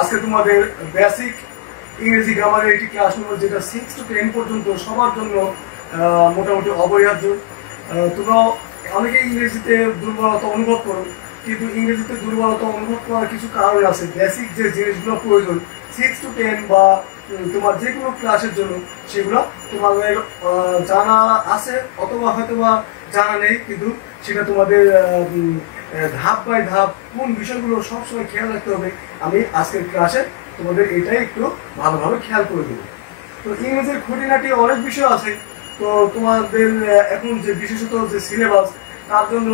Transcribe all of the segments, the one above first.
আজকে তোমাদের বেসিক ইংরেজি গ্রামারের একটি ক্লাস নেব, যেটা 6 to 10 পর্যন্ত সবার জন্য মোটামুটি অপরিহার্য। তোমরা অনেকে ইংরেজিতে দুর্বলতা অনুভব করো, কিন্তু ইংরেজিতে দুর্বলতা অনুভব করার কিছু কারণ আছে। বেসিক যে জিনিসগুলো প্রয়োজন 6 to 10 বা তোমার যে কোনো ক্লাসের জন্য, সেগুলো তোমাদের জানা আছে অথবা হয়তো বা জানা নেই, কিন্তু সেটা তোমাদের ধাপ বাই ধাপ কোন বিষয়গুলো সবসময় খেয়াল রাখতে হবে। আমি আজকের ক্লাসে তোমাদের এটাই একটু ভালোভাবে খেয়াল করে দেবো। তো ইংরেজির খুঁটিনাটি অনেক বিষয় আছে। তো তোমাদের এখন যে বিশেষত যে সিলেবাস, তার জন্য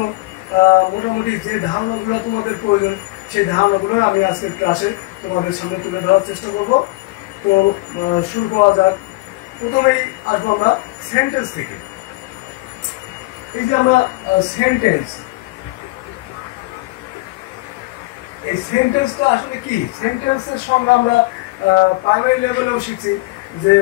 মোটামুটি যে ধারণাগুলো তোমাদের প্রয়োজন, সেই ধারণাগুলো আমি আজকের ক্লাসে তোমাদের সামনে তুলে ধরার চেষ্টা করব। তো শুরু করা যাক। প্রথমেই আসবো আমরা সেন্টেন্স থেকে। এই যে আমরা সেন্টেন্স, এই সেন্টেন্সটা আসলে কি? সেন্টেন্সের সঙ্গে আমরা প্রাইমারি লেভেলেও শিখছি যে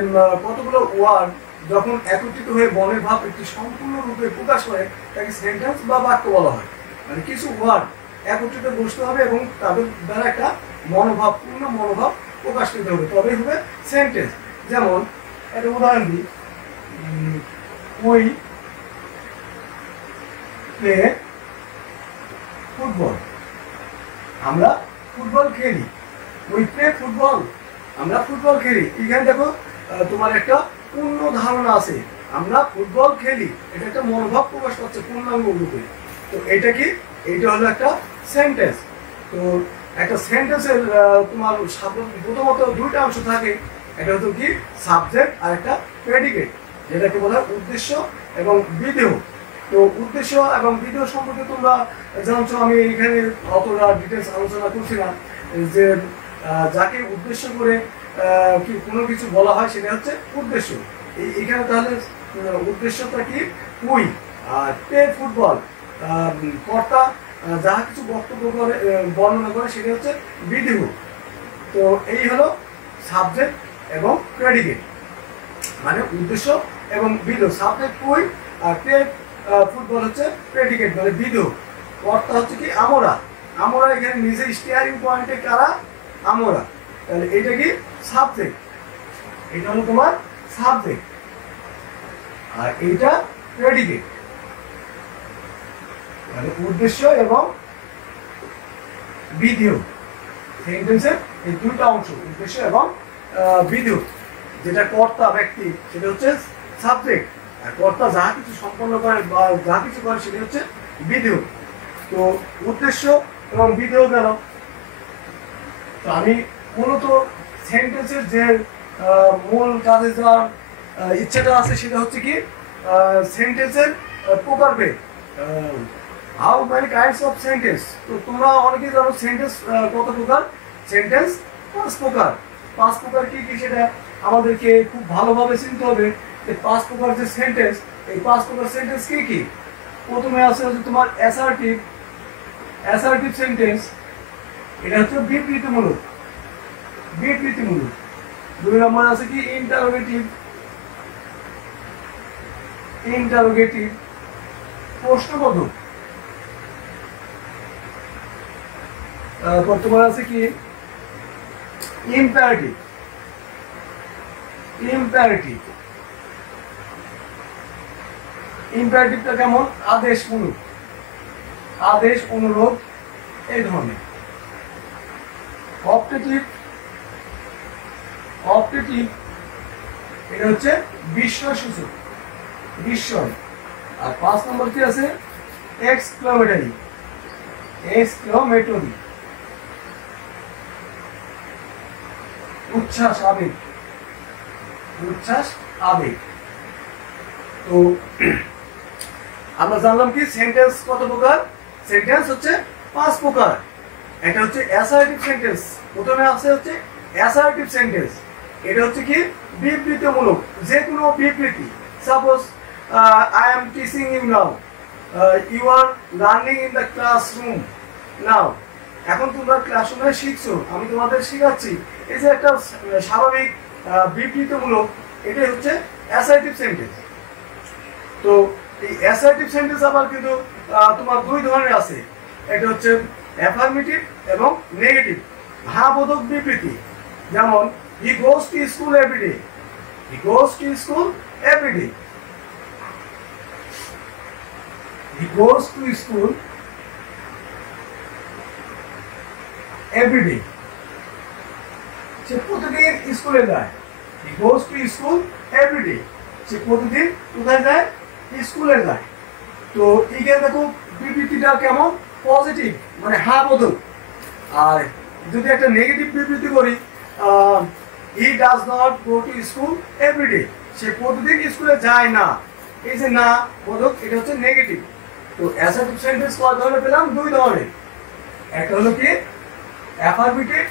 কতগুলো ওয়ার্ড যখন একত্রিত হয়ে বর্ণের ভাব একটি সম্পূর্ণ রূপে প্রকাশ করে তাকে সেন্টেন্স বা বাক্য বলা হয়। মানে কিছু ওয়ার্ড একত্রিত বসতে হবে এবং তাদের দ্বারা একটা মনোভাব, পূর্ণ মনোভাব প্রকাশ করতে হবে, তবেই হবে সেন্টেন্স। যেমন একটা উদাহরণ দিই, উই প্লে ফুটবল। আমরা ফুটবল খেলি। উই প্লে ফুটবল, আমরা ফুটবল খেলি। এখানে দেখো তোমার একটা পূর্ণ ধারণা আছে, আমরা ফুটবল খেলি, এটা একটা মনোভাব প্রকাশ পাচ্ছে পূর্ণাঙ্গ রূপে। তো এটা কি? এইটা হলো একটা সেন্টেন্স। তো একটা সেন্টেন্সের তোমার প্রথমত দুইটা অংশ থাকে, এটা হতো কি সাবজেক্ট আর একটা প্রেডিকেট, যেটাকে বলা হয় উদ্দেশ্য এবং বিধেয়। তো উদ্দেশ্য এবং বিধেয় সম্পর্কে তোমরা জানছো, আমি এখানে অতটা ডিটেলস আলোচনা করছি না। যে যাকে উদ্দেশ্য করে কোনো কিছু বলা হয় সেটা হচ্ছে উদ্দেশ্য। এইখানে তাহলে উদ্দেশ্যটা কি? উই আর প্লে ফুটবল, কর্তা যাহা কিছু বক্তব্য করে বর্ণনা করে সেটা হচ্ছে বিধেয়। তো এই হলো সাবজেক্ট এবং প্রেডিকেট, মানে উদ্দেশ্য এবং বিধেয়। Subject we are play football হচ্ছে প্রেডিকেট মানে বিধেয়। কর্তা হচ্ছে কি আমরা। আমরা এখানে নিজে স্টিয়ারিং পয়েন্টে কারা? আমরা। তাহলে এটা কি সাবজেক্ট, এটা হলো তোমার সাবজেক্ট, আর এইটা প্রেডিকেট, মানে উদ্দেশ্য এবং বিধেয়। সেন্টেন্সের এই দুইটা অংশ, উদ্দেশ্য এবং বিধেয়। যেটা কর্তা ব্যক্তি সেটা হচ্ছে সাবজেক্ট, আর কর্তা যাহা কিছু সম্পন্ন করে বা যাহা কিছু করে সেটা হচ্ছে বিধেয়। তো উদ্দেশ্য এবং বিধেয় গেল। তো আমি মূলত সেন্টেন্সের যে মূল কাজে যাওয়ার ইচ্ছাটা আছে সেটা হচ্ছে কি সেন্টেন্সের প্রকারভেদ। How many kinds of sentence. তো তোমরা অনেকেই জানো সেন্টেন্স কত প্রকার। সেন্টেন্স 5 প্রকার। 5 প্রকার কি কি সেটা আমাদেরকে খুব ভালোভাবে চিনতে হবে। এই 5 প্রকার যে সেন্টেন্স, এই 5 প্রকার সেন্টেন্স কি কি? প্রথমে আছে হচ্ছে তোমার অ্যাসার্টিভ। অ্যাসার্টিভ সেন্টেন্স, এটা হচ্ছে বিবৃতিমূলক। বিবৃতিমূলক। 2 নম্বর আছে কি ইন্টারোগেটিভ। ইন্টারোগেটিভ প্রশ্নবোধক। তারপর তোমার আছে কি ইম্পারেটিভ। ইম্পারেটিভ, ইম্পারেটিভটা কেমন? আদেশমূলক, আদেশ অনুরোধ এই ধরনের। অপটেটিভ, অপটেটিভ এটা হচ্ছে বিস্ময়সূচক, বিস্ময়। আর 5 নম্বর কি আছে এক্সক্লামেটরি। এক্সক্লামেটরি উচ্ছ্বাস, আবেগ, উচ্ছ্বাস আবেগ। তো আমরা জানলাম কি সেন্টেন্স কত প্রকার। সেন্টেন্স হচ্ছে 5 প্রকার। এটা হচ্ছে অ্যাসার্টিভ সেন্টেন্স। প্রথমে আছে হচ্ছে অ্যাসার্টিভ সেন্টেন্স, এটা হচ্ছে কি বিবৃতিমূলক, যে কোনো বিবৃতি। Suppose I am teaching you now, you are learning in the classroom now. এখন তোমরা ক্লাসরুমে শিখছো, আমি তোমাদের শেখাচ্ছি। এই যে একটা স্বাভাবিক বিবৃতিমূলক, এটাই হচ্ছে অ্যাসার্টিভ সেন্টেন্স। তো এই অ্যাসার্টিভ সেন্টেন্স আবার কিন্তু তোমার 2 ধরনের আছে। এটা হচ্ছে অ্যাফার্মেটিভ এবং নেগেটিভ। হ্যাঁ বোধক বিবৃতি, যেমন he goes to school everyday, he goes to school everyday, he goes to school everyday, সে প্রতিদিন স্কুলে যায়। He goes to school everyday, সে প্রতিদিন কোথায় যায়? স্কুলে যায়। তো এখানে দেখো বিবৃতিটা কেমন? পজিটিভ, মানে হ্যাঁ বোধক। আর যদি একটা নেগেটিভ বিবৃতি করি, he does not go to school everyday, সে প্রতিদিন স্কুলে যায় না। এই যে না বোধক, এটা হচ্ছে নেগেটিভ। তো অ্যাসার্টিভ সেন্টেন্স কয় ধরনের পেলাম? দুই ধরনের। একটা হলো কি অ্যাফার্মেটিভ,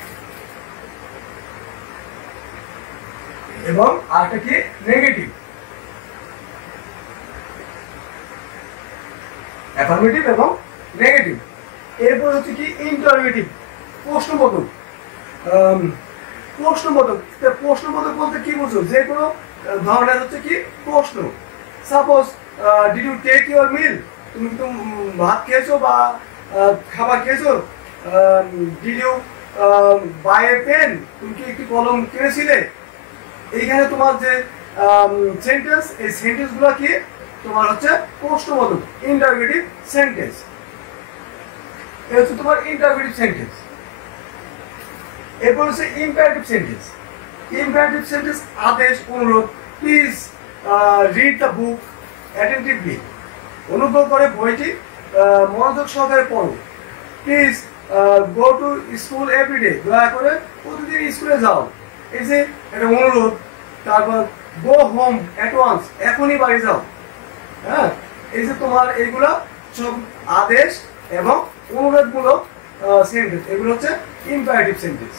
এবং আরেকটা কি নেগেটিভ। অ্যাফার্মেটিভ এবং নেগেটিভ। এরপর হচ্ছে কি ইন্টারোগেটিভ, প্রশ্নবোধক। প্রশ্নবোধক, প্রশ্নবোধক বলতে কি বুঝো? যে কোনো ধরনের হচ্ছে কি প্রশ্ন। Suppose did you take your meal, তুমি তো ভাত খেয়েছো বা খাবার খেয়েছো। Did you buy a pen, তুমি কি একটি কলম কিনেছিলে। এইখানে তোমার যে সেন্টেন্স, এই সেন্টেন্স গুলো কি তোমার হচ্ছে প্রশ্নবোধক, ইন্টারোগেটিভ সেন্টেন্স। এই হচ্ছে তোমার ইন্টারোগেটিভ সেন্টেন্স। এরপর হচ্ছে ইম্পারেটিভ সেন্টেন্স। ইম্পারেটিভ সেন্টেন্স আদেশ, অনুরোধ। Please read the book attentively, অনুগ্রহ করে বইটি মনোযোগ সহকারে পড়ো। Please go to school every day, দয়া করে প্রতিদিন স্কুলে যাও। এই যে একটা অনুরোধ। তারপর গো হোম অ্যাট ওয়ান্স, এখনই বাড়ি যাও। হ্যাঁ, এই যে তোমার এইগুলো সব আদেশ এবং অনুরোধমূলক সেন্টেন্স, এগুলো হচ্ছে ইম্পারেটিভ সেন্টেন্স।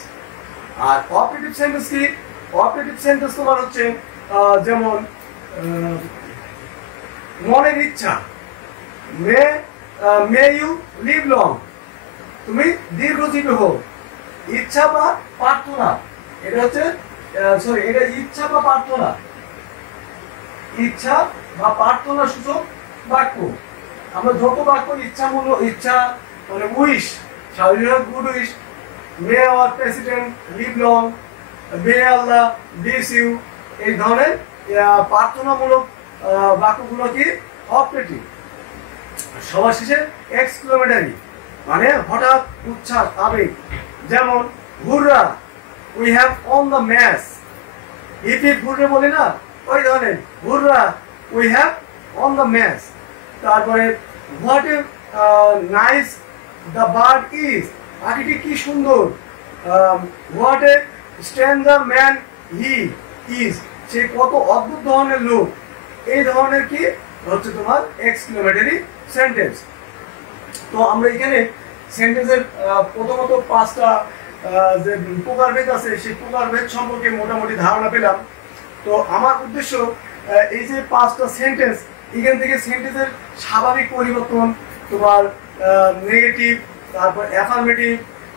আর অপারেটিভ সেন্টেন্স কি? অপারেটিভ সেন্টেন্স তোমার হচ্ছে যেমন মনের ইচ্ছা, মে ইউ লিভ লং, তুমি দীর্ঘজীবী হও। ইচ্ছা বা প্রার্থনা, এটা হচ্ছে সরি, এটা ইচ্ছা বা প্রার্থনা, ইচ্ছা বা প্রার্থনা সূচক বাক্য। আমরা যত বাক্য ইচ্ছা মানে উইশ, স্বাভাবিক good wish, may our president live long, may Allah bless you, এই ধরনের প্রার্থনামূলক বাক্যগুলো কি অপারেটিভ। সবার শেষে এক্সক্লেমেটরি, মানে হঠাৎ উচ্ছ্বাস, আবেগ। যেমন hurrah, we have won the match, if if hurray বলি না, ওই ধরনের hurrah, we have won the match. তারপরে what a nice the bird is, পাখিটি কি সুন্দর। What a stranger man he is, সে কত অদ্ভুত ধরনের লোক। এই ধরনের কি হচ্ছে তোমার এক্সক্লেমেটরি সেন্টেন্স। তো আমরা এখানে সেন্টেন্সের প্রথমত 5টা যে প্রকারভেদ আছে, সেই প্রকারভেদ সম্পর্কে মোটামুটি ধারণা পেলাম। তো আমার উদ্দেশ্য এই যে 5টা সেন্টেন্স, এখান থেকে সেন্টেন্সের স্বাভাবিক পরিবর্তন, তোমার নেগেটিভ, তারপর অ্যাফার্মেটিভ,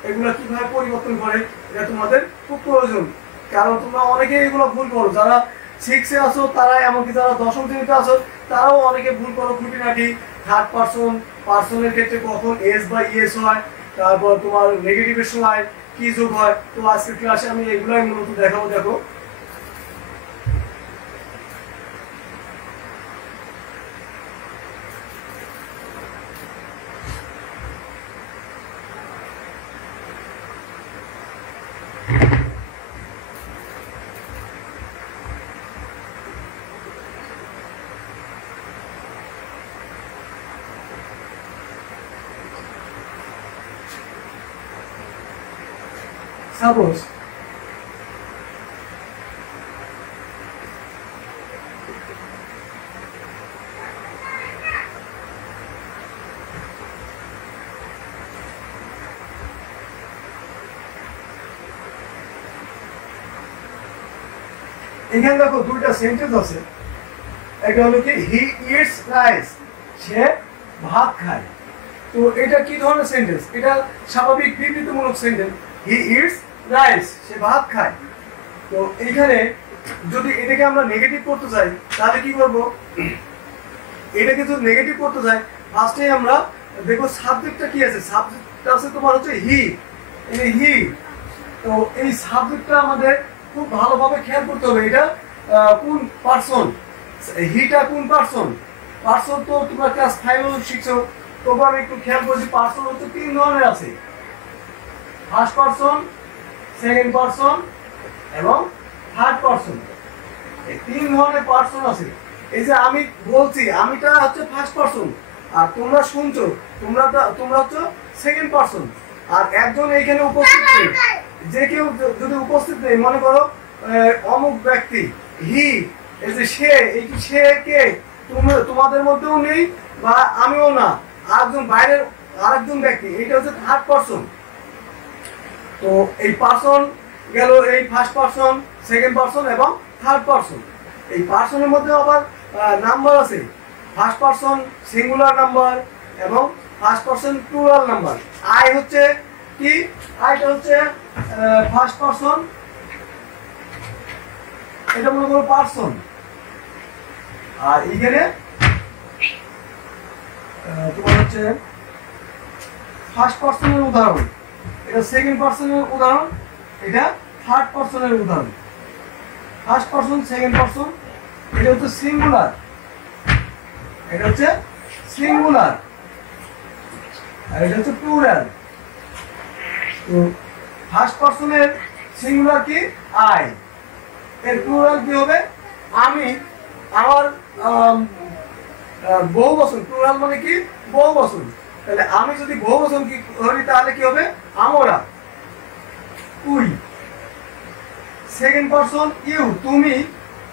এগুলো কিভাবে পরিবর্তন করে, এটা তোমাদের খুব প্রয়োজন। কারণ তোমরা অনেকে এগুলো ভুল করো, যারা 6-এ আসো তারা, এমনকি যারা 10ম শ্রেণীতে আসো তারাও অনেকে ভুল করো খুঁটিনাটি। থার্ড পার্সনের ক্ষেত্রে কখন এস বা ইএস হয়, তারপর তোমার নেগেটিভের সময় কি যোগ হয়। তো আজকের ক্লাসে আমি এগুলাই মূলত দেখাবো। দেখো সাপোজ এখানে দেখো দুইটা সেন্টেন্স আছে। একটা হলো কি হি ইটস রাইস, সে ভাত খায়। তো এটা কি ধরনের সেন্টেন্স? এটা স্বাভাবিক বিবৃতিমূলক সেন্টেন্স। হি ইটস রাইস, সে ভাত খায়। তো এইখানে যদি এটাকে আমরা নেগেটিভ করতে চাই তাহলে কি করব? এটাকে যদি নেগেটিভ করতে চাই, ফার্স্টে আমরা দেখো সাবজেক্টটা কি আছে। সাবজেক্টটা আছে তোমার হচ্ছে হি, এই হি। তো এই সাবজেক্টটা আমাদের খুব ভালোভাবে খেয়াল করতে হবে। এটা কোন পার্সন, হিটা কোন পার্সন। পার্সন তো তোমরা ক্লাস 5 শিখছো, তবু আমি একটু খেয়াল করছি। পার্সন হচ্ছে 3 ধরনের আছে, ফার্স্ট পার্সন, সেকেন্ড পার্সন এবং থার্ড পার্সন। এই 3 ধরনের পার্সন আছে। এই যে আমি বলছি, আমিটা হচ্ছে ফার্স্ট পার্সন, আর তোমরা শুনছো তোমরা হচ্ছে সেকেন্ড পার্সন। আর একজন এইখানে উপস্থিত নেই, যে কেউ যদি উপস্থিত নেই, মনে করো অমুক ব্যক্তি, হি, এই যে সে, এই সে কে তোমাদের মধ্যেও নেই বা আমিও না, আরেকজন বাইরের আরেকজন ব্যক্তি, এটা হচ্ছে থার্ড পার্সন। তো এই পার্সন গেল এই ফার্স্ট পার্সন, সেকেন্ড পার্সন এবং থার্ড পার্সন। এই পার্সনের মধ্যে আবার নাম্বার আছে, ফার্স্ট পার্সন সিঙ্গুলার নাম্বার এবং first person plural number. I হচ্ছে কি, আইটা হচ্ছে ফার্স্ট পার্সন, এটা মনে করো পার্সন। আর এইখানে তোমার হচ্ছে ফার্স্ট পার্সনের উদাহরণ, এটা সেকেন্ড পার্সনের উদাহরণ, এটা থার্ড পার্সনের উদাহরণ। ফার্স্ট পার্সন, সেকেন্ড পার্সন, এটা হচ্ছে সিঙ্গুলার, এটা হচ্ছে সিঙ্গুলার, আর এটা হচ্ছে প্লুরাল। তো ফার্স্ট পার্সনের সিঙ্গুলার কি, আই, এর প্লুরাল কি হবে, আমি, আমার বহু বচন। প্লুরাল মানে কি, বহু বচন। তাহলে আমি যদি বহু বচন কি করি, তাহলে কি হবে, আমরা, উই। সেকেন্ড পার্সন ইউ, তুমি,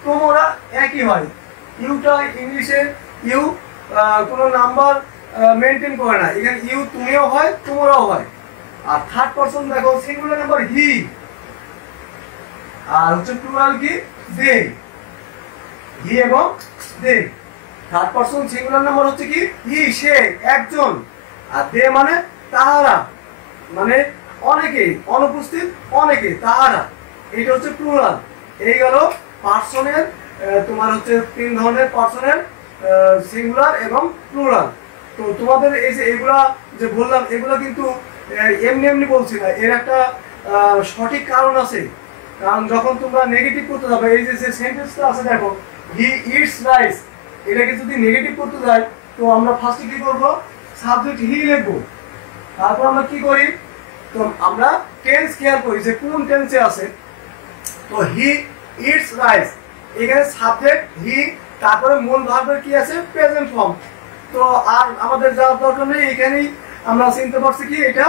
তোমরা একই হয়। ইউটা ইংলিশে ইউ কোনো নাম্বার মেনটেন করে না, এখানে ইউ তুমিও হয়, তোমরাও হয়। আর থার্ড পার্সন দেখো, সিঙ্গুলার নাম্বার হি, আর হচ্ছে প্লুরাল কি, দে, হি এবং দে। থার্ড পার্সন সিঙ্গুলার নাম্বার হচ্ছে কি, হি, সে, একজন, আর দে মানে তাহারা, মানে অনেকে, অনুপস্থিত অনেকে, তাহারা, এইটা হচ্ছে প্লুরাল। এই গেল পার্সনের তোমার হচ্ছে 3 ধরনের পার্সনের, সিঙ্গুলার এবং প্লুরাল। তো তোমাদের এই যে এগুলা যে বললাম, এগুলা কিন্তু এমনি এমনি বলছি না, এর একটা সঠিক কারণ আছে। কারণ যখন তোমরা নেগেটিভ করতে যাবে, এই যে সেন্টেন্সটা আছে দেখো, হি ইটস রাইস, এটাকে যদি নেগেটিভ করতে যাই, তো আমরা ফার্স্টে কি করব, সাবজেক্ট হি লিখবো। তারপর আমরা কি করি, তো আমরা টেন্স খেয়াল করি যে কোন টেন্সে আছে। তো হি ইটস রাইস, এখানে সাবজেক্ট হি, তারপরে মূল ভার্বের কি আছে, প্রেজেন্ট ফর্ম। তো আর আমাদের যাওয়ার দরকার নেই, এখানেই আমরা চিনতে পারছি কি এটা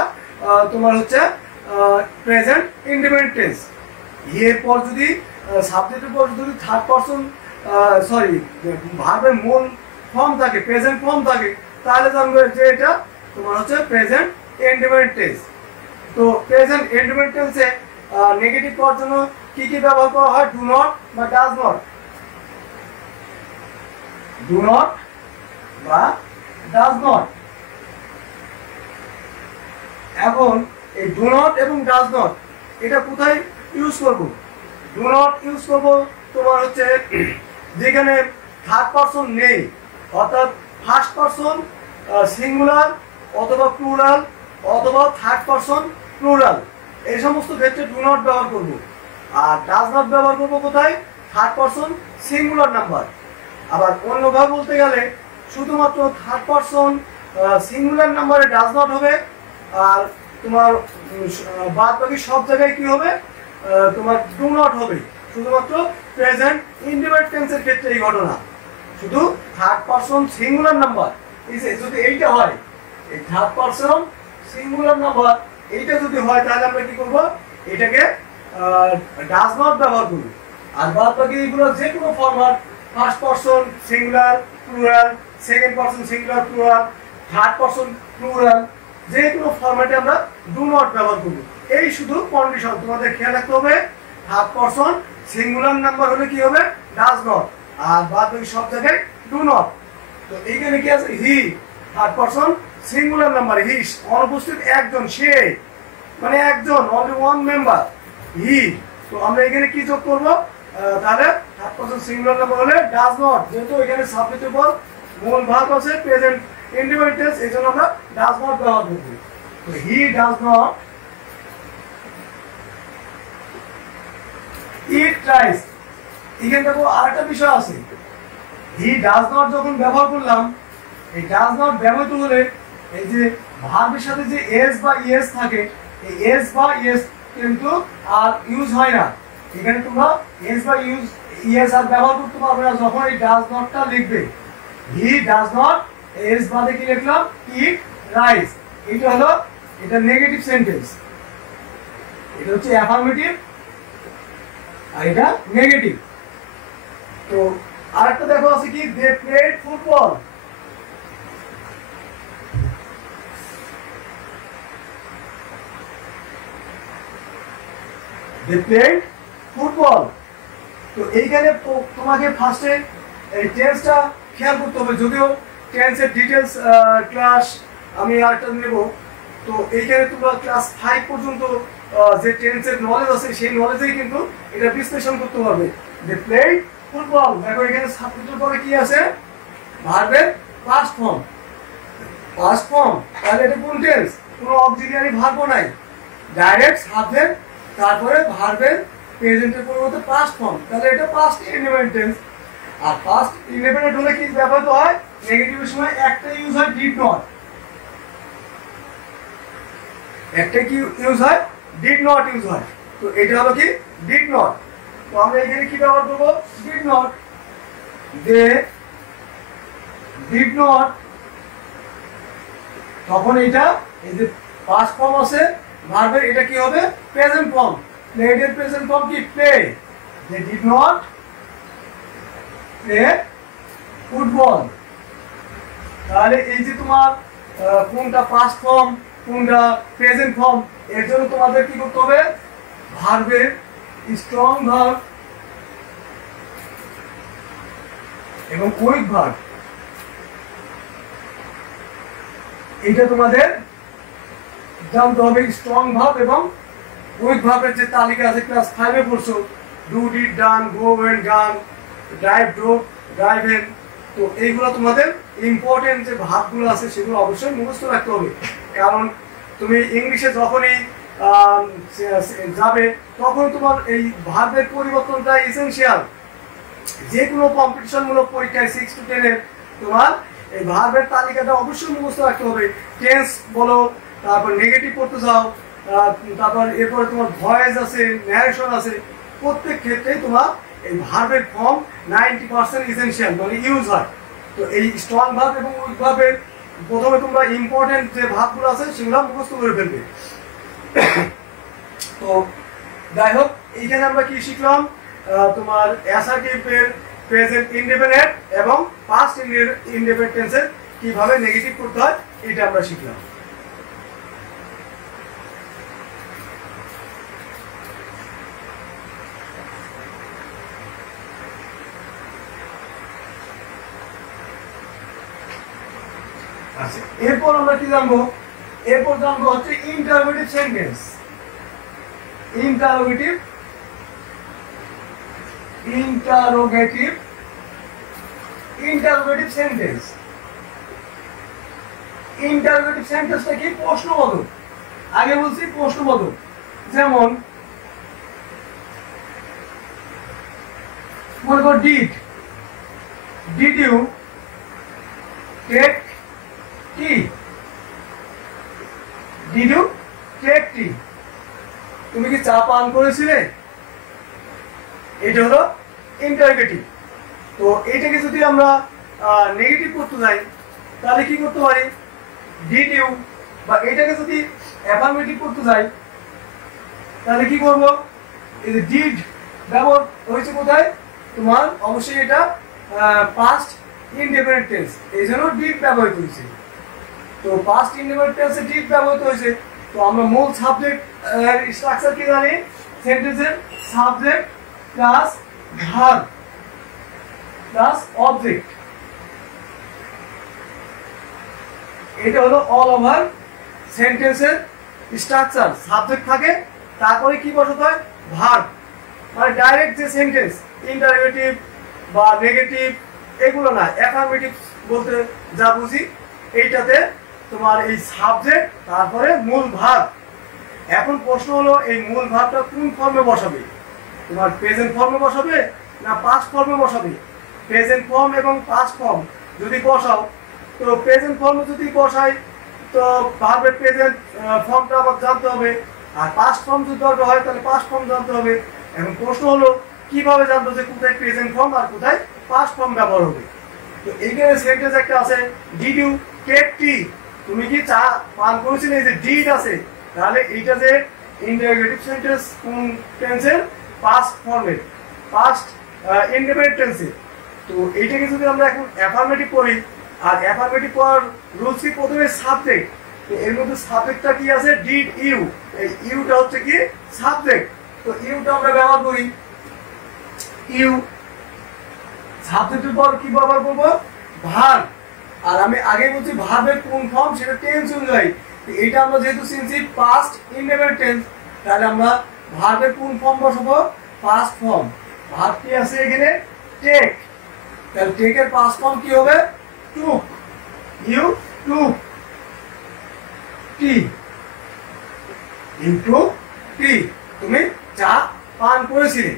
তোমার হচ্ছে প্রেজেন্ট ইনডিপেন্ডেন্ট টেন্স। এর পর যদি সাবজেক্টের পর যদি থার্ড পার্সন ভার্বের মূল ফর্ম থাকে, প্রেজেন্ট ফর্ম থাকে, তাহলে জানবে যে এটা তোমার হচ্ছে প্রেজেন্ট ইনডিপেন্ডেন্ট টেন্স। তো প্রেজেন্ট ইনডিপেন্ডেন্ট টেন্সে নেগেটিভ করার জন্য কি কি ব্যবহার করা হয়, ডু নট বা ডাজ নট। ডু নট বা ডাজ নট। এখন এই ডু নট এবং ডাজ নট এটা কোথায় ইউজ করব? ডু নট ইউজ করব তোমার হচ্ছে যেখানে থার্ড পারসন নেই, অর্থাৎ ফার্স্ট পারসন সিঙ্গুলার অথবা প্লুরাল অথবা থার্ড পারসন প্লুরাল, এই সমস্ত ক্ষেত্রে ডু নট ব্যবহার করব। আর ডাজ নট ব্যবহার করব কোথায়? Third person singular number. আবার অন্যভাবে বলতে গেলে শুধুমাত্র থার্ড পারসন সিঙ্গুলার নাম্বারে ডাজ নট হবে, আর তোমার বাদ বাকি সব জায়গায় কি হবে, তোমার ডু নট হবে। শুধুমাত্র প্রেজেন্ট ইনডিপেন্ডেন্ট টেন্সের ক্ষেত্রে এই ঘটনা, শুধু থার্ড পারসন সিঙ্গুলার নাম্বার যদি এইটা হয়, এই থার্ড পারসন সিঙ্গুলার নাম্বার এইটা যদি হয়, তাহলে আমরা কি করব, এটাকে ডাজ নট ব্যবহার করব। আর বাদ বাকি এগুলো যে কোনো format, first person singular plural, second person singular plural, third person plural, যে কোনো ফরম্যাটে আমরা ডু নট ব্যবহার করব। এই শুধু কন্ডিশন তোমাদের খেয়াল রাখতে হবে, থার্ড পারসন সিঙ্গুলার নাম্বার হলে কি হবে, ডাজ নট, আর বাদ বাকি সব জায়গায় ডু নট। তো এইখানে কি আছে, হি, থার্ড পারসন সিঙ্গুলার নাম্বার, হি অনুপস্থিত একজন, সে মানে একজন, অনলি ওয়ান মেম্বার, হি। তো আমরা এখানে কি যোগ করব, তাহলে থার্ড পারসন সিঙ্গুলার নাম্বার হলে ডাজ নট, যেহেতু এখানে সাবজেক্টের পর মূল ভার্ব আছে প্রেজেন্ট ইনডিপেন্ডেন্ট টেন্স, এইজন্য আমরা ডাজ নট ব্যবহার করব। তো হি ডাজ নট ইট রাইস। এখানে দেখো আরেকটা বিষয় আছে, হি ডাজ নট যখন ব্যবহার করলাম, এই ডাজ নট ব্যবহৃত হলে এই যে ভার্বের সাথে যে এস বা ইএস থাকে, এই এস বা ইএস কিন্তু আর ইউজ হয় না। এখানে তোমরা এস বা ইএস আর ব্যবহার করতে পারবে না যখন এই ডাজ নটটা লিখবে। হি ডাজ নট, এস বাদে কি লিখলাম, ইট রাইস। এটা হলো এটা নেগেটিভ সেন্টেন্স, এটা হচ্ছে অ্যাফার্মেটিভ আর এটা নেগেটিভ। তো আরেকটা দেখো আছে কি, they played football. They played football. তো এইখানে তোমাকে ফার্স্টে এই টেন্সটা খেয়াল করতে হবে, যদিও টেন্সের ডিটেলস ক্লাস আমি আরেকটা নেব। তো এইখানে তোমরা ক্লাস 5 পর্যন্ত যে টেন্সের নলেজ আছে সেই নলেজেই কিন্তু এটা বিশ্লেষণ করতে পারবে। They played football. দেখো এখানে সাবজেক্টের পরে কি আছে, ভার্বের পাস্ট ফর্ম। পাস্ট ফর্ম তাহলে এটা কোন টেন্স, কোনো অক্সিলিয়ারি ভার্বও নাই, ডাইরেক্ট সাবজেক্ট তারপরে ভার্বের প্রেজেন্টের পরিবর্তে পাস্ট ফর্ম, তাহলে এটা পাস্ট ইনডিপেন্ডেন্ট টেন্স। আর পাস্ট ইনডিপেন্ডেন্ট হলে কি ব্যবহৃত হয়, নেগেটিভের সময় একটা ইউজ হয় ডিড নট, একটা কি ইউজ হয়, ডিড নট ইউজ হয়। তো এটা হলো কি ডিড নট। তো আমরা এখানে কি ব্যবহার করবো, did not. They did not, তখন এটা এই যে পাস্ট ফর্ম আছে ভার্বের, এটা কি হবে প্রেজেন্ট ফর্ম। প্লেড এর প্রেজেন্ট ফর্ম কি play. They did not play football. তাহলে এই যে তোমার কোনটা পাস্ট ফর্ম কোনটা প্রেজেন্ট ফর্ম, এর জন্য তোমাদের কি করতে হবে, ভার্বের স্ট্রং ভার্ব এবং উইক ভার্ব, এটা তোমাদের জানতে হবে। স্ট্রং ভার্ব এবং উইক ভার্বের যে তালিকা আছে ক্লাস 5 এ পড়ছো, do did done go went গান ড্রাইভ ড্রোভ ড্রাইভেন। তো এইগুলো তোমাদের ইম্পর্টেন্ট যে ভার্বগুলো আছে সেগুলো অবশ্যই মুখস্থ রাখতে হবে, কারণ তুমি ইংলিশে যখনই যাবে তখন তোমার এই ভার্বের পরিবর্তনটা এসেনশিয়াল। যে কোনো কম্পিটিশনমূলক পরীক্ষায় 6 to 10 এর তোমার এই ভার্বের তালিকাটা অবশ্যই মুখস্থ রাখতে হবে। টেন্স বলো, তারপর নেগেটিভ করতে যাও, তারপর এরপরে তোমার ভয়েস আছে, ন্যারেশন আছে, প্রত্যেক ক্ষেত্রেই তোমার এই ভার্বের ফর্ম 90% এসেনশিয়াল মানে ইউজ হয়। তো এই স্ট্রং ভার্ব এবং উইক ভার্বের প্রথমে তোমরা ইম্পর্টেন্ট যে ভার্বগুলো আছে সেগুলো মুখস্থ করে ফেলবে। তো যাই হোক, এইখানে আমরা কি শিখলাম, তোমার অ্যাসার্টিভের প্রেজেন্ট ইনডিপেন্ডেন্ট এবং পাস্ট ইনডিপেন্ডেন্ট টেন্সের কিভাবে নেগেটিভ করতে হয় এটা আমরা শিখলাম। আচ্ছা, এরপর আমরা কি জানবো, এরপর জানবো হচ্ছে interrogative sentence. Interrogative sentence. Interrogative সেন্টেন্সটা কি, প্রশ্নবোধক। আগে বলছি প্রশ্নবোধক, যেমন মনে করো did you take tea, did you take tea, তুমি কি চা পান করেছিলে, এটা হলো ইন্টারোগেটিভ। তো এইটাকে যদি আমরা নেগেটিভ করতে যাই তাহলে কি করতে পারি, ডিড ইউ, বা এটাকে যদি অ্যাফার্মেটিভ করতে যাই তাহলে কি করব, এই যে ডিড ব্যবহার হয়েছে কোথায়, তোমার অবশ্যই এটা পাস্ট ইনডিপেন্ডেন্ট টেন্স, এই জন্য ডিড ব্যবহৃত হয়েছে। তো পাস্ট ইনডিপেন্ডেন্ট টেন্সে ডিড ব্যবহৃত হয়েছে। তো আমরা মূল সাবজেক্ট স্ট্রাকচার কি জানি, সেন্টেন্সের subject plus verb plus object, এটা হলো অল ওভার সেন্টেন্সের স্ট্রাকচার। সাবজেক্ট থাকে, তারপরে কি বসাতে হয়, ভার্ব, মানে ডাইরেক্ট যে সেন্টেন্স ইন্টারোগেটিভ বা নেগেটিভ এগুলো না, অ্যাফার্মেটিভ বলতে যা বুঝি এইটাতে তোমার এই সাবজেক্ট তারপরে মূল ভার্ব। এখন প্রশ্ন হলো এই মূল ভার্বটা কোন ফর্মে বসাবে। তোমার প্রেজেন্ট ফর্মে বসাবে না পাস্ট ফর্মে বসাবে? প্রেজেন্ট ফর্ম এবং পাস্ট ফর্ম যদি বসাও, তো প্রেজেন্ট ফর্মে যদি বসাই তো ভার্বের প্রেজেন্ট ফর্মটা আবার জানতে হবে, আর পাস্ট ফর্ম যদি দরকার হয় তাহলে পাস্ট ফর্ম জানতে হবে। এখন প্রশ্ন হলো কিভাবে জানবো যে কোথায় প্রেজেন্ট ফর্ম আর কোথায় পাস্ট ফর্ম ব্যবহার হবে? তো এইখানে সেন্টেন্স একটা আছে, ডিড ইউ টেক টি? তুমি কি চা পান করেছিলে? এই যে ডিড আছে, তাহলে এইটা যে ইন্টারোগেটিভ সেন্টেন্স কোন টেন্সের? পাস্ট ফর্মের, পাস্ট ইনডেফিনিট টেন্সের। তো এইটাকে যদি আমরা এখন অ্যাফার্মেটিভ করি, আর অ্যাফার্মেটিভ করার রুলস কি? প্রথমে সাবজেক্ট, তো এর মধ্যে সাবজেক্টটা কি আছে? Did you. এই ইউটা হচ্ছে কি? সাবজেক্ট। তো ইউটা আমরা ব্যবহার করি, ইউ। সাবজেক্টের পর কি ব্যবহার করবো? ভার্ব। আর আমি আগে বলছি ভার্বের কোন ফর্ম সেটা টেন্স অনুযায়ী। এটা আমরা যেহেতু চিনছি পাস্ট ইনডেফিনিট টেন্স, তাহলে আমরা ভার্বের কোন ফর্ম বসাবো? Past form. ভার্ব কি আছে এখানে? টেক। তাহলে টেকের পাস্ট ফর্ম কি হবে? টুক। You took T. ইউ টুক টি, তুমি চা পান করেছিলে।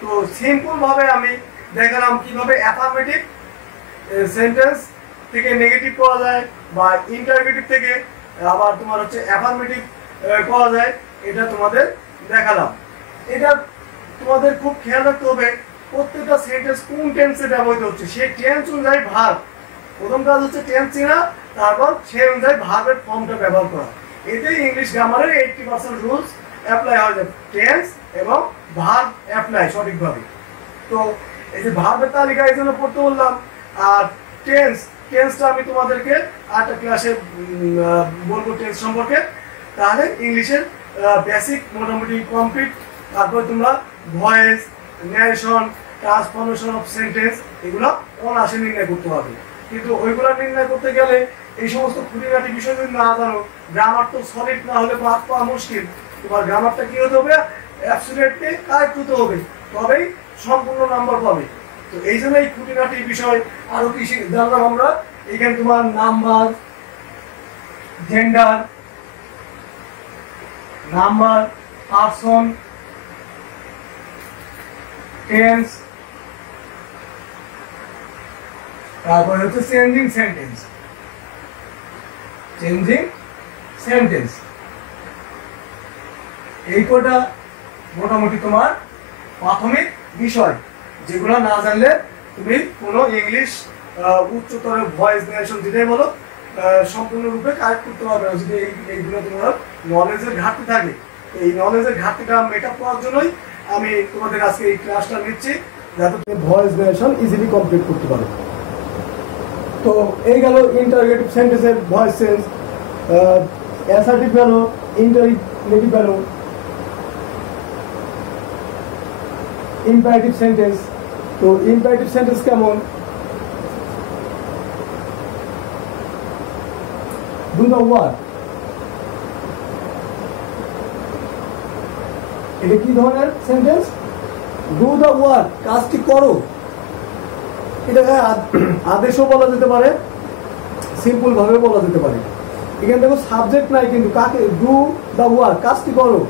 তো সিম্পল ভাবে আমি দেখালাম কিভাবে অ্যাফার্মেটিভ সেন্টেন্স থেকে নেগেটিভ করা যায়, বা ইন্টারোগেটিভ থেকে আবার তোমার হচ্ছে অ্যাফার্মেটিভ করা যায়, এটা তোমাদের দেখালাম। এটা তোমাদের খুব খেয়াল রাখতে হবে প্রত্যেকটা সেন্টেন্স কোন টেন্সে ব্যবহৃত হচ্ছে, সেই টেন্স অনুযায়ী ভার্ব। প্রথম কাজ হচ্ছে টেন্স চেনা, তারপর সেই অনুযায়ী ভার্বের ফর্মটা ব্যবহার করা। এতেই ইংলিশ গ্রামারের 80% রুলস অ্যাপ্লাই হয়ে যায়, টেন্স এবং ভার্ব অ্যাপ্লাই সঠিকভাবে। তো এই যে ভার্বের তালিকা এই জন্য পড়তে বললাম, আর টেন্সটা আমি তোমাদেরকে আরেকটা ক্লাসে বলবো টেন্স সম্পর্কে। তাহলে ইংলিশের বেসিক মোটামুটি কমপ্লিট। তারপর তোমরা voice, narration, transformation of sentence এগুলো অনায়াসে নির্ণয় করতে পারবে। কিন্তু ওইগুলো নির্ণয় করতে গেলে এই সমস্ত খুঁটিনাটি বিষয় যদি না জানো, গ্রামার তো সলিড না হলে মার্ক পাওয়া মুশকিল। তোমার গ্রামারটা কি হতে হবে? অ্যাবসলিউটলি কারেক্ট হতে হবে, তবেই সম্পূর্ণ নাম্বার পাবে। তো এই জন্য এই খুঁটিনাটি বিষয় আরো কি জানলাম আমরা। এখানে তোমার number, gender, number, person, tense, তারপরে হচ্ছে চেঞ্জিং সেন্টেন্স। চেঞ্জিং সেন্টেন্স এই কটা মোটামুটি তোমার প্রাথমিক বিষয়, যেগুলো না জানলে তুমি কোনো ইংলিশ উচ্চতর ভয়েস ন্যারেশন যেটাই বলো সম্পূর্ণরূপে কারেক্ট করতে পারবে না, যদি এইগুলো তোমার নলেজের ঘাটতি থাকে। এই নলেজের ঘাটতিটা মেকআপ করার জন্যই আমি তোমাদের আজকে এই ক্লাসটা নিচ্ছি, যাতে তুমি ভয়েস ন্যারেশন ইজিলি কমপ্লিট করতে পারো। তো এই গেল ইন্টারোগেটিভ সেন্টেন্সের ভয়েস চেঞ্জ, অ্যাসার্টিভ গেল, ইন্টারোগেটিভ গেল, ইম্পারেটিভ সেন্টেন্স। তো ইম্পারেটিভ সেন্টেন্স কেমন? Do the work. এটা কি ধরনের সেন্টেন্স? ডু দ্য ওয়ার্ক, কাজটি করো। এটাকে আদেশও বলা যেতে পারে, সিম্পল ভাবে বলা যেতে পারে। এখানে দেখো সাবজেক্ট নাই, কিন্তু কাকে? ডু দ্য ওয়ার্ক, কাজটি করো।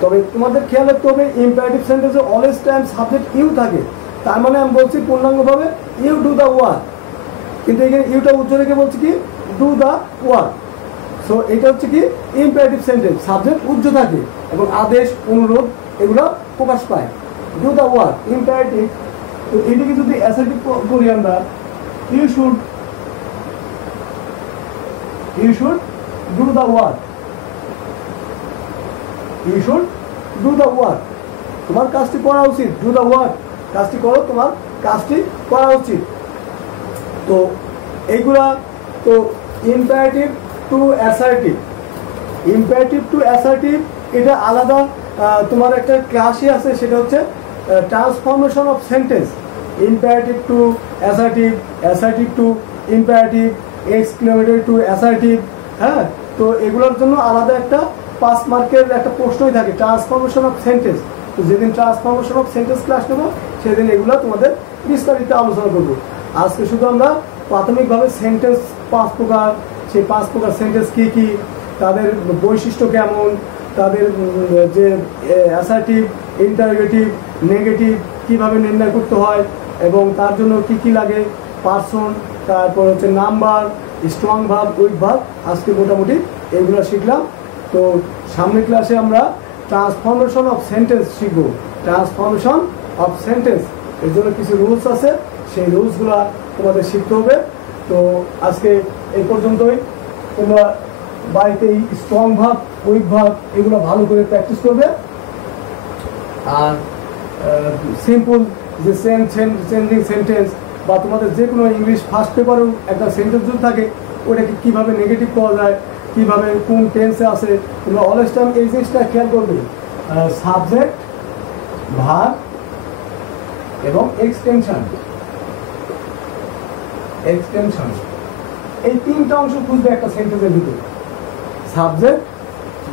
তবে তোমাদের খেয়াল রাখতে হবে ইম্পারেটিভ সেন্টেন্সে অলওয়েজ টাইম সাবজেক্ট ইউ থাকে। তার মানে আমি বলছি পূর্ণাঙ্গভাবে ইউ ডু দ্য ওয়ার্ক, কিন্তু এখানে ইউটা উচ্চ রেখে বলছি কি? Do the work. সো এটা হচ্ছে কি ইম্পারেটিভ সেন্টেন্স, সাবজেক্ট উচ্চ থাকে এবং আদেশ, অনুরোধ এগুলো প্রকাশ পায়। Do the work imperative. তো এটাকে যদি অ্যাসার্টিভ করি আমরা, you should do the work. You should do the work, তোমার কাজটি করা উচিত। ডু দ্য ওয়ার্ক, কাজটি করো, তোমার কাজটি করা উচিত। তো এইগুলা তো imperative two assertive. Imperative two assertive এটা আলাদা তোমার একটা ক্লাসই আছে, সেটা হচ্ছে transformation of sentence. Imperative two assertive, assertive two imperative, exclamatory two assertive. হ্যাঁ, তো এগুলোর জন্য আলাদা একটা 5 মার্কের একটা প্রশ্নই থাকে, ট্রান্সফরমেশন অফ সেন্টেন্স। তো যেদিন ট্রান্সফরমেশন অফ সেন্টেন্স ক্লাস নেব সেদিন এগুলো তোমাদের বিস্তারিত আলোচনা করব। আজকে শুধু আমরা প্রাথমিকভাবে সেন্টেন্স 5 প্রকার, সেই 5 প্রকার সেন্টেন্স কী কী, তাদের বৈশিষ্ট্য কেমন, তাদের যে অ্যাসার্টিভ ইন্টারোগেটিভ, নেগেটিভ কীভাবে নির্ণয় করতে হয় এবং তার জন্য কি কি লাগে, পার্সন, তারপর হচ্ছে number, strong verb, week verb, আজকে মোটামুটি এগুলো শিখলাম। তো সামনের ক্লাসে আমরা ট্রান্সফরমেশন অফ সেন্টেন্স শিখব। ট্রান্সফরমেশন অফ সেন্টেন্স এর জন্য কিছু রুলস আছে, সেই রুলসগুলো তোমাদের শিখতে হবে। তো আজকে এই পর্যন্তই। তোমরা বাড়িতে এই স্ট্রং ভার্ব, উইক ভার্ব এগুলো ভালো করে প্র্যাকটিস করবে। আর সিম্পল যে চেঞ্জিং সেন্টেন্স বা তোমাদের যে কোনো ইংলিশ ফার্স্ট পেপারেও একটা সেন্টেন্স যদি থাকে ওটাকে কীভাবে নেগেটিভ পাওয়া যায়, কীভাবে কোন টেন্সে আসে, তোমরা অলওয়েজ টাইম এই জিনিসটা খেয়াল করবে। সাবজেক্ট, ভার্ব এবং এক্সটেনশন এই তিনটা অংশ খুঁজবে একটা সেন্টেন্সের ভিতরে। সাবজেক্ট,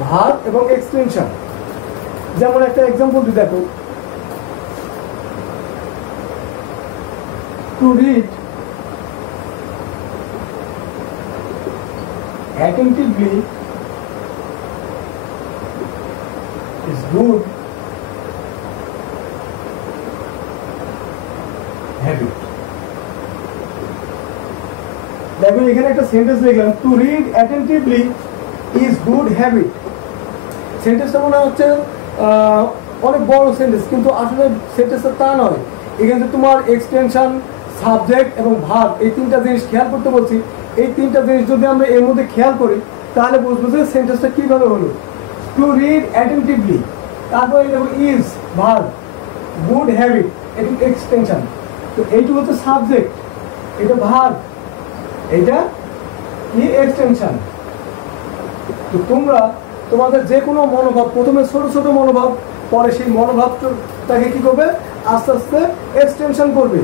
ভার্ব এবং এক্সটেনশন। যেমন একটা এক্সাম্পল যদি দেখো, to read attentively is good habit. দেখো এখানে একটা সেন্টেন্স লিখলাম, to read attentively is good habit. সেন্টেন্সটা মনে হচ্ছে অনেক বড় সেন্টেন্স, কিন্তু আসলে সেন্টেন্সটা তা নয়। এখানে তোমার এক্সটেনশন, সাবজেক্ট এবং ভার্ব এই তিনটা জিনিস খেয়াল করতে বলছি। এই তিনটা জিনিস যদি আমরা এর মধ্যে খেয়াল করি তাহলে বুঝবো যে সেন্টেন্সটা কীভাবে হলো। টু রিড অ্যাটেন্টিভলি, তারপরে দেখো ইজ ভার্ব, গুড হ্যাবিট এটি এক্সটেনশন। তো এইটুকু হচ্ছে সাবজেক্ট, এটা ভার্ব, এটা কি এক্সটেনশন। তো তোমরা তোমাদের যে কোনো মনোভাব, প্রথমে ছোট ছোট মনোভাব, পরে সেই মনোভাবটাকে কি করবে, আস্তে আস্তে এক্সটেনশন করবে।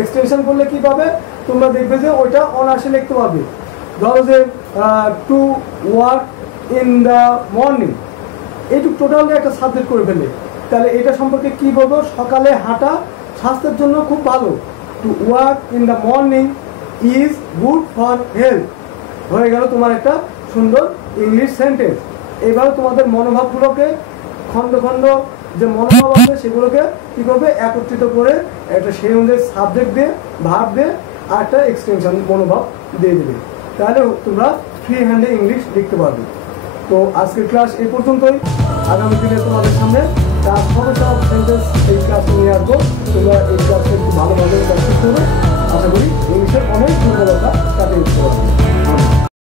এক্সটেনশন করলে কি পাবে, তোমরা দেখবে যে ওইটা অনায়াসে লিখতে পারবে। ধরো যে to work in the morning, এইটুকু টোটালি একটা সাবজেক্ট করে ফেলে, তাহলে এটা সম্পর্কে কি বলবো, সকালে হাঁটা স্বাস্থ্যের জন্য খুব ভালো। To work in the morning is good for health হয়ে গেল তোমার একটা সুন্দর ইংলিশ সেন্টেন্স। এবারে তোমাদের মনোভাবগুলোকে খণ্ড খণ্ড যে মনোভাব আছে সেগুলোকে কী করবে, একত্রিত করে একটা সেই অনুযায়ী সাবজেক্ট দিয়ে, ভার্ব দিয়ে আর একটা এক্সটেনশন মনোভাব দিয়ে দেবে, তাহলে তোমরা ফ্রি হ্যান্ডে ইংলিশ লিখতে পারবে। তো আজকের ক্লাস এই পর্যন্তই। আগামী দিনে তোমাদের সামনে ট্রান্সফরমেশন অফ সেন্টেন্স এই ক্লাস নিয়ে আসবো। তোমরা এই ক্লাসে একটু ভালোভাবে প্র্যাকটিস করবে, আশা করি ইংলিশের অনেক দুর্বলতা কাটিয়ে উঠতে পারবে।